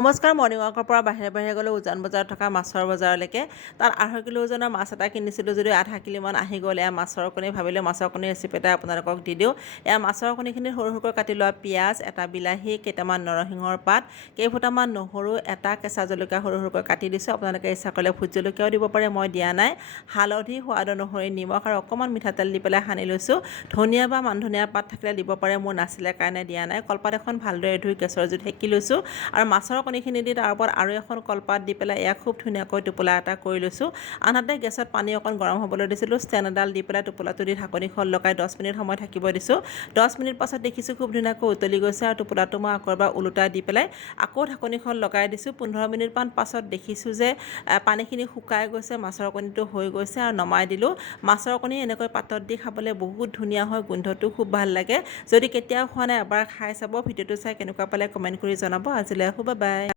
নমস্কাৰ। মৰ্ণিং ৱাকৰ পৰা বাহিৰে গ'লোঁ উজান বজাৰত থকা মাছৰ বজাৰলৈকে। তাত 2.5 কিলো ওজনৰ মাছ এটা কিনিছিলোঁ যদিও আধা কিলোমান আহি গ'ল। এয়া মাছৰ কণী, ভাবিলোঁ মাছৰ কণী ৰেচিপি এটা আপোনালোকক দি দিওঁ। এয়া মাছৰ কণীখিনি সৰু সৰুকৈ কাটি লোৱা পিঁয়াজ, এটা বিলাহী, কেইটামান নৰসিংহৰ পাত, কেইফুটামান নহৰু, এটা কেঁচা জলকীয়া সৰু সৰুকৈ কাটি দিছোঁ। আপোনালোকে ইচ্ছা কৰিলে ভোট জলকীয়াও দিব পাৰে, মই দিয়া নাই। হালধি, সোৱাদ অনুসৰি নিমখ আৰু অকণমান মিঠাতেল দি পেলাই সানি লৈছোঁ। ধনিয়া বা মান ধনিয়াৰ পাত থাকিলে দিব পাৰে, মোৰ নাছিলে কাৰণে দিয়া নাই। কলপাত এখন ভালদৰে ধুই গেছৰ জুইত সেকি লৈছোঁ আৰু মাছৰ কণীখিনি দি তাৰ ওপৰত আৰু এখন কলপাত দি পেলাই এয়া খুব ধুনীয়াকৈ টোপোলা এটা কৰি লৈছোঁ। আনহাতে গেছত পানী অকণ গৰম হ'বলৈ দিছিলোঁ। ষ্টেণ্ড এডাল দি পেলাই টোপোলাটো দি ঢাকনিখন লগাই 10 মিনিট সময় থাকিব দিছোঁ। 10 মিনিট পাছত দেখিছোঁ খুব ধুনীয়াকৈ উতলি গৈছে আৰু টোপোলাটো মই আকৌ এবাৰ ওলোটাই দি পেলাই আকৌ ঢাকনিখন লগাই দিছোঁ। 15 মিনিটমান পাছত দেখিছোঁ যে পানীখিনি শুকাই গৈছে, মাছৰ কণীটো হৈ গৈছে আৰু নমাই দিলোঁ। মাছৰ কণী এনেকৈ পাতত দি খাবলৈ বহুত ধুনীয়া হয়, গোন্ধটো খুব ভাল লাগে। যদি কেতিয়াও খোৱা নাই এবাৰ খাই চাব। ভিডিঅ'টো চাই কেনেকুৱা পালে কমেণ্ট কৰি জনাব। আজিলৈ বাই বাই।